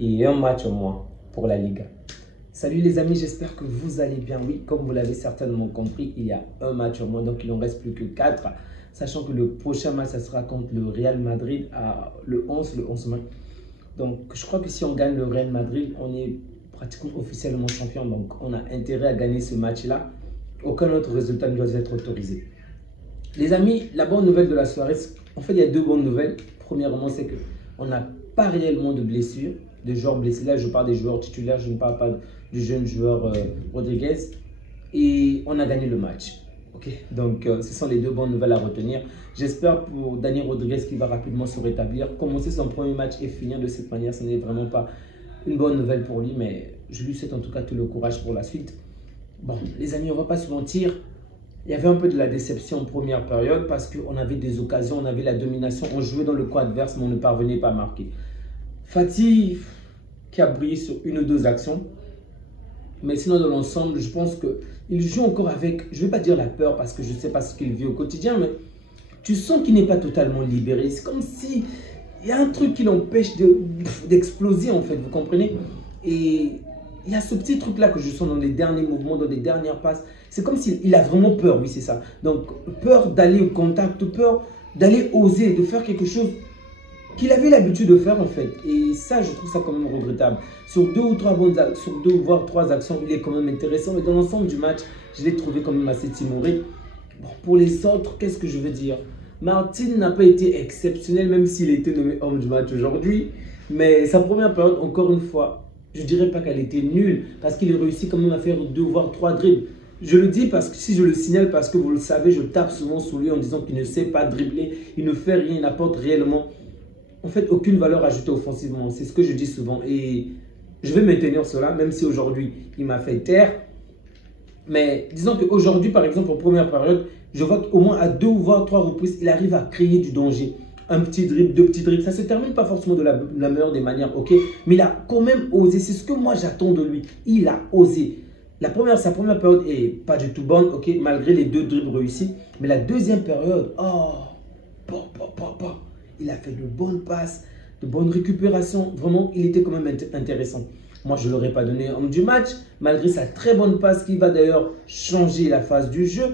et un match au moins pour la Liga. Salut les amis, j'espère que vous allez bien. Oui, comme vous l'avez certainement compris, il y a un match au moins, donc il n'en reste plus que 4. Sachant que le prochain match, ça sera contre le Real Madrid le 11 mai. Donc je crois que si on gagne le Real Madrid, on est pratiquement officiellement champion. Donc on a intérêt à gagner ce match-là. Aucun autre résultat ne doit être autorisé. Les amis, la bonne nouvelle de la soirée, en fait il y a deux bonnes nouvelles. Premièrement, c'est qu'on n'a pas réellement de blessures, de joueurs blessés. Là, je parle des joueurs titulaires, je ne parle pas du jeune joueur Rodriguez. Et on a gagné le match. Okay? Donc, ce sont les deux bonnes nouvelles à retenir. J'espère pour Daniel Rodriguez qui va rapidement se rétablir. Commencer son premier match et finir de cette manière, ce n'est vraiment pas une bonne nouvelle pour lui. Mais je lui souhaite en tout cas tout le courage pour la suite. Bon, les amis, on ne va pas se mentir. Il y avait un peu de la déception en première période parce qu'on avait des occasions, on avait la domination, on jouait dans le camp adverse, mais on ne parvenait pas à marquer. Fatih qui a brillé sur une ou deux actions. Mais sinon, dans l'ensemble, je pense qu'il joue encore avec, je ne vais pas dire la peur parce que je ne sais pas ce qu'il vit au quotidien, mais tu sens qu'il n'est pas totalement libéré. C'est comme si il y a un truc qui l'empêche d'exploser en fait, vous comprenez? Et il y a ce petit truc là que je sens dans les derniers mouvements, dans les dernières passes. C'est comme s'il a vraiment peur, oui c'est ça. Donc peur d'aller au contact, peur d'aller oser, de faire quelque chose qu'il avait l'habitude de faire en fait. Et ça, je trouve ça quand même regrettable. Sur deux ou trois bonnes actions, sur deux voire trois actions, il est quand même intéressant. Mais dans l'ensemble du match, je l'ai trouvé quand même assez timoré. Bon, pour les autres, qu'est-ce que je veux dire? Martin n'a pas été exceptionnel, même s'il était nommé homme du match aujourd'hui. Mais sa première période, encore une fois, je ne dirais pas qu'elle était nulle. Parce qu'il réussit quand même à faire deux voire trois dribbles. Je le dis parce que si je le signale, parce que vous le savez, je tape souvent sur lui en disant qu'il ne sait pas dribbler, il ne fait rien, il n'apporte réellement en fait aucune valeur ajoutée offensivement. C'est ce que je dis souvent et je vais maintenir cela, même si aujourd'hui il m'a fait taire. Mais disons qu'aujourd'hui, par exemple, en première période, je vois qu'au moins à deux ou voire trois reprises, il arrive à créer du danger. Un petit dribble, deux petits dribbles, ça ne se termine pas forcément de la meilleure des manières, ok? Mais il a quand même osé, c'est ce que moi j'attends de lui. Il a osé. Sa première période est pas du tout bonne, ok, malgré les deux dribbles réussis. Mais la deuxième période, il a fait de bonnes passes, de bonnes récupérations. Vraiment, il était quand même intéressant. Moi, je ne l'aurais pas donné homme du match, malgré sa très bonne passe qui va d'ailleurs changer la phase du jeu.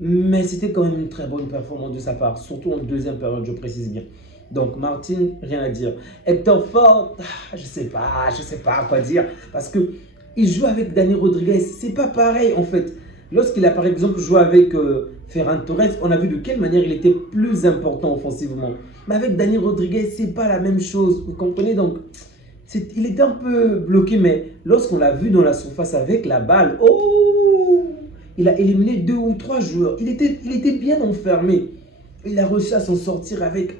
Mais c'était quand même une très bonne performance de sa part, surtout en deuxième période, je précise bien. Donc, Martin, rien à dire. Hector Ford, je sais pas quoi dire. Parce que il joue avec Dani Rodriguez. C'est pas pareil, en fait. Lorsqu'il a, par exemple, joué avec Ferran Torres, on a vu de quelle manière il était plus important offensivement. Mais avec Dani Rodriguez, c'est pas la même chose. Vous comprenez? Donc, il était un peu bloqué. Mais lorsqu'on l'a vu dans la surface avec la balle, il a éliminé deux ou trois joueurs. Il était bien enfermé. Il a réussi à s'en sortir avec...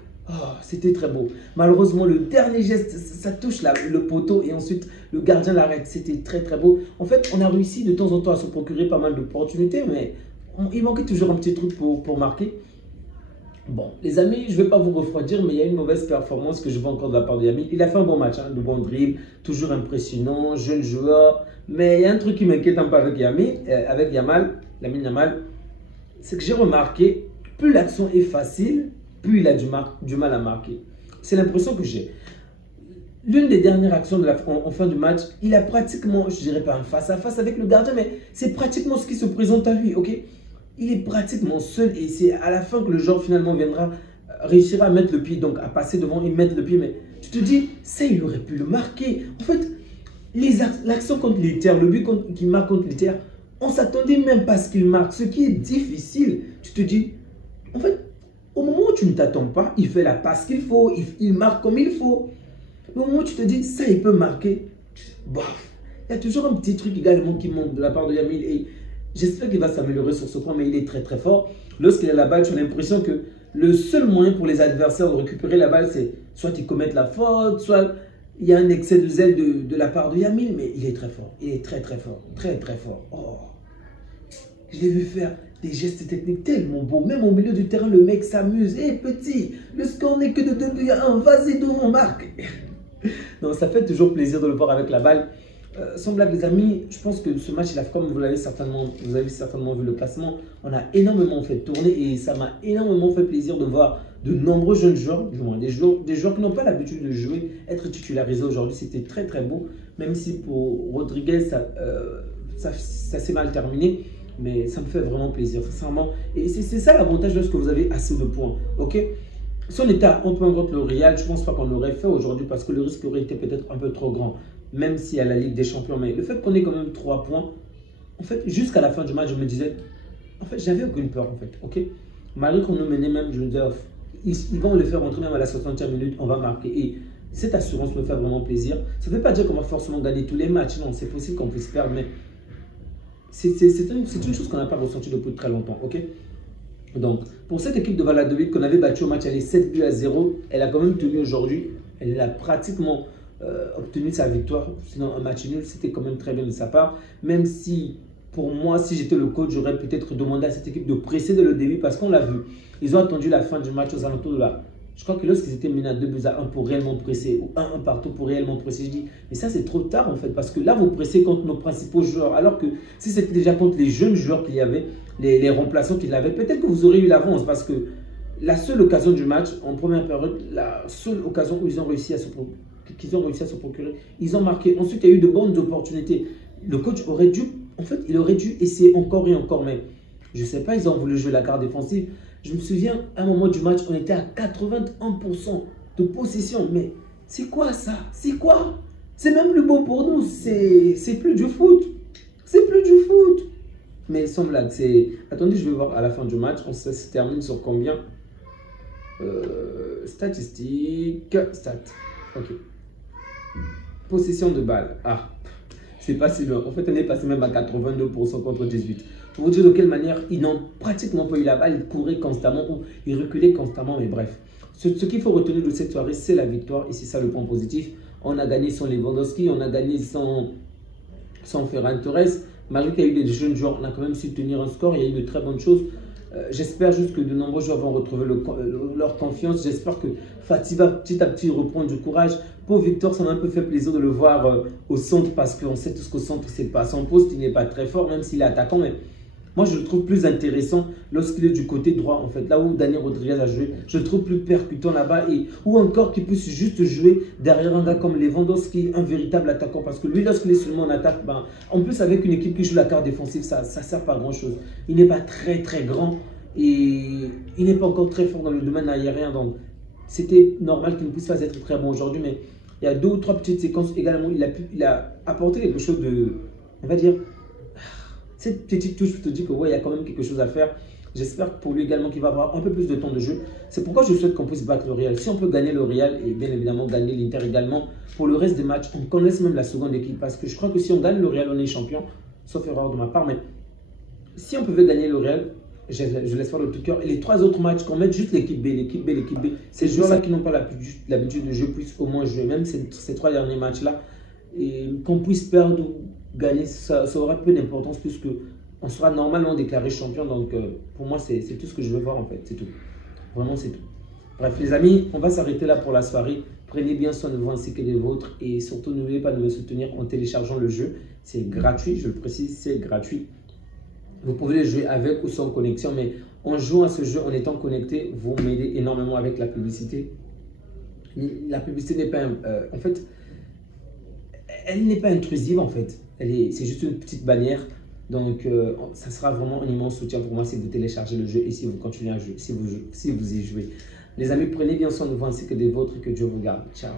c'était très beau. Malheureusement, le dernier geste, ça touche le poteau et ensuite le gardien l'arrête. C'était très très beau. En fait, on a réussi de temps en temps à se procurer pas mal d'opportunités, mais il manquait toujours un petit truc pour marquer. Bon, les amis, je ne vais pas vous refroidir, mais il y a une mauvaise performance que je vois encore de la part de Yamal. Il a fait un bon match, de bon dribble, toujours impressionnant, jeune joueur. Mais il y a un truc qui m'inquiète un peu avec Lamine Yamal, c'est que j'ai remarqué, plus l'action est facile, plus il a du mal à marquer. C'est l'impression que j'ai. L'une des dernières actions en fin du match, il a pratiquement, je dirais pas un face-à-face avec le gardien, mais c'est pratiquement ce qui se présente à lui, ok? Il est pratiquement seul et c'est à la fin que le joueur finalement réussira à mettre le pied, donc à passer devant et mettre le pied. Mais tu te dis, ça il aurait pu le marquer. En fait, l'action contre l'Inter, le but qu'il marque contre l'Inter, on ne s'attendait même pas à ce qu'il marque. Ce qui est difficile, tu te dis, en fait, au moment où tu ne t'attends pas, il fait la passe qu'il faut, il marque comme il faut. Mais au moment où tu te dis, ça il peut marquer, bof. Il y a toujours un petit truc également qui monte de la part de Yamil et j'espère qu'il va s'améliorer sur ce point, mais il est très très fort. Lorsqu'il a la balle, tu as l'impression que le seul moyen pour les adversaires de récupérer la balle, c'est soit ils commettent la faute, soit il y a un excès de zèle de la part de Yamil, mais il est très fort. Il est très très fort. Très très fort. Je l'ai vu faire des gestes techniques tellement beaux. Même au milieu du terrain, le mec s'amuse. Hé petit, le score n'est que de 2 buts à 1. Vas-y, devant, marque. Non, ça fait toujours plaisir de le voir avec la balle. Sans blague les amis, je pense que ce match, comme vous avez certainement vu le classement, on a énormément fait tourner et ça m'a énormément fait plaisir de voir de nombreux jeunes joueurs, du moins des joueurs qui n'ont pas l'habitude de jouer, être titularisés aujourd'hui. C'était très très beau, même si pour Rodriguez, ça s'est mal terminé. Mais ça me fait vraiment plaisir, sincèrement. Et c'est ça l'avantage lorsque vous avez assez de points. Ok, si on était à un point contre le Real, je ne pense pas qu'on l'aurait fait aujourd'hui parce que le risque aurait été peut-être un peu trop grand, même s'il y a la Ligue des Champions. Mais le fait qu'on ait quand même 3 points, en fait, jusqu'à la fin du match, je me disais, en fait, j'avais aucune peur, en fait. Ok, malgré qu'on nous menait même, je me disais, ils vont le faire rentrer même à la 60e minute, on va marquer. Et cette assurance me fait vraiment plaisir. Ça ne veut pas dire qu'on va forcément gagner tous les matchs. Non, c'est possible qu'on puisse perdre, mais c'est une chose qu'on n'a pas ressentie depuis très longtemps, ok? Donc, pour cette équipe de Valladolid qu'on avait battue au match, elle est 7 buts à 0. Elle a quand même tenu aujourd'hui. Elle a pratiquement obtenu sa victoire. Sinon, un match nul, c'était quand même très bien de sa part. Même si, pour moi, si j'étais le coach, j'aurais peut-être demandé à cette équipe de presser dès le début parce qu'on l'a vu. Ils ont attendu la fin du match aux alentours de la... Je crois que lorsqu'ils étaient menés à 2 buts à 1 pour réellement presser, ou 1 partout pour réellement presser, je dis, mais ça c'est trop tard en fait, parce que là vous pressez contre nos principaux joueurs, alors que si c'était déjà contre les jeunes joueurs qu'il y avait, les remplaçants qu'il avait, peut-être que vous aurez eu l'avance, parce que la seule occasion du match, en première période, la seule occasion où ils ont réussi à se procurer, ils ont marqué. Ensuite, il y a eu de bonnes opportunités. Le coach aurait dû, en fait, il aurait dû essayer encore et encore, mais je ne sais pas, ils ont voulu jouer la carte défensive. Je me souviens, à un moment du match, on était à 81% de possession. Mais c'est quoi ça? C'est quoi? C'est même plus beau pour nous. C'est plus du foot. C'est plus du foot. Mais sans blague, c'est... Attendez, je vais voir à la fin du match. On se termine sur combien? Statistiques. Stats. Ok. Possession de balle. Ah, c'est pas si loin. En fait, on est passé même à 82% contre 18%. Pour vous dire de quelle manière ils n'ont pratiquement pas eu la balle, ils couraient constamment ou ils reculaient constamment, mais bref. Ce qu'il faut retenir de cette soirée, c'est la victoire et c'est ça le point positif. On a gagné sans Lewandowski, on a gagné sans Ferran Torres. Malgré qu'il y a eu des jeunes joueurs, on a quand même su tenir un score, il y a eu de très bonnes choses. J'espère juste que de nombreux joueurs vont retrouver leur confiance. J'espère que Fati va petit à petit reprendre du courage. Pour Victor, ça m'a un peu fait plaisir de le voir au centre parce qu'on sait tous qu'au centre, c'est pas son poste, il n'est pas très fort, même s'il est attaquant. Mais moi, je le trouve plus intéressant lorsqu'il est du côté droit, en fait. Là où Daniel Rodriguez a joué, je le trouve plus percutant là-bas. Ou encore qu'il puisse juste jouer derrière un gars comme Lewandowski, un véritable attaquant. Parce que lui, lorsqu'il est seulement en attaque, ben, en plus avec une équipe qui joue la carte défensive, ça ne sert pas à grand-chose. Il n'est pas très très grand et il n'est pas encore très fort dans le domaine aérien. Donc, c'était normal qu'il ne puisse pas être très bon aujourd'hui. Mais il y a 2 ou 3 petites séquences également. Il a apporté quelque chose de, on va dire... Cette petite touche, je te dis que ouais, il y a quand même quelque chose à faire. J'espère pour lui également qu'il va avoir un peu plus de temps de jeu. C'est pourquoi je souhaite qu'on puisse battre le Real. Si on peut gagner le Real et bien évidemment gagner l'Inter également, pour le reste des matchs, on connaisse même la seconde équipe. Parce que je crois que si on gagne le Real, on est champion. Sauf erreur de ma part. Mais si on pouvait gagner le Real, je l'espère de tout cœur. Et les 3 autres matchs, qu'on mette juste l'équipe B, l'équipe B, l'équipe B. Ces joueurs-là qui n'ont pas l'habitude de jouer, puissent au moins jouer. Même ces 3 derniers matchs-là. Et qu'on puisse perdre ou gagner, ça aura peu d'importance puisque on sera normalement déclaré champion. Donc pour moi, c'est tout ce que je veux voir en fait. C'est tout. Vraiment, c'est tout. Bref, les amis, on va s'arrêter là pour la soirée. Prenez bien soin de vous ainsi que des vôtres. Et surtout, n'oubliez pas de me soutenir en téléchargeant le jeu. C'est gratuit, je le précise, c'est gratuit. Vous pouvez le jouer avec ou sans connexion. Mais en jouant à ce jeu, en étant connecté, vous m'aidez énormément avec la publicité. La publicité n'est pas... en fait... Elle n'est pas intrusive en fait, c'est juste une petite bannière. Donc ça sera vraiment un immense soutien pour moi si vous téléchargez le jeu et si vous continuez à jouer, si vous y jouez. Les amis, prenez bien soin de vous ainsi que des vôtres et que Dieu vous garde. Ciao.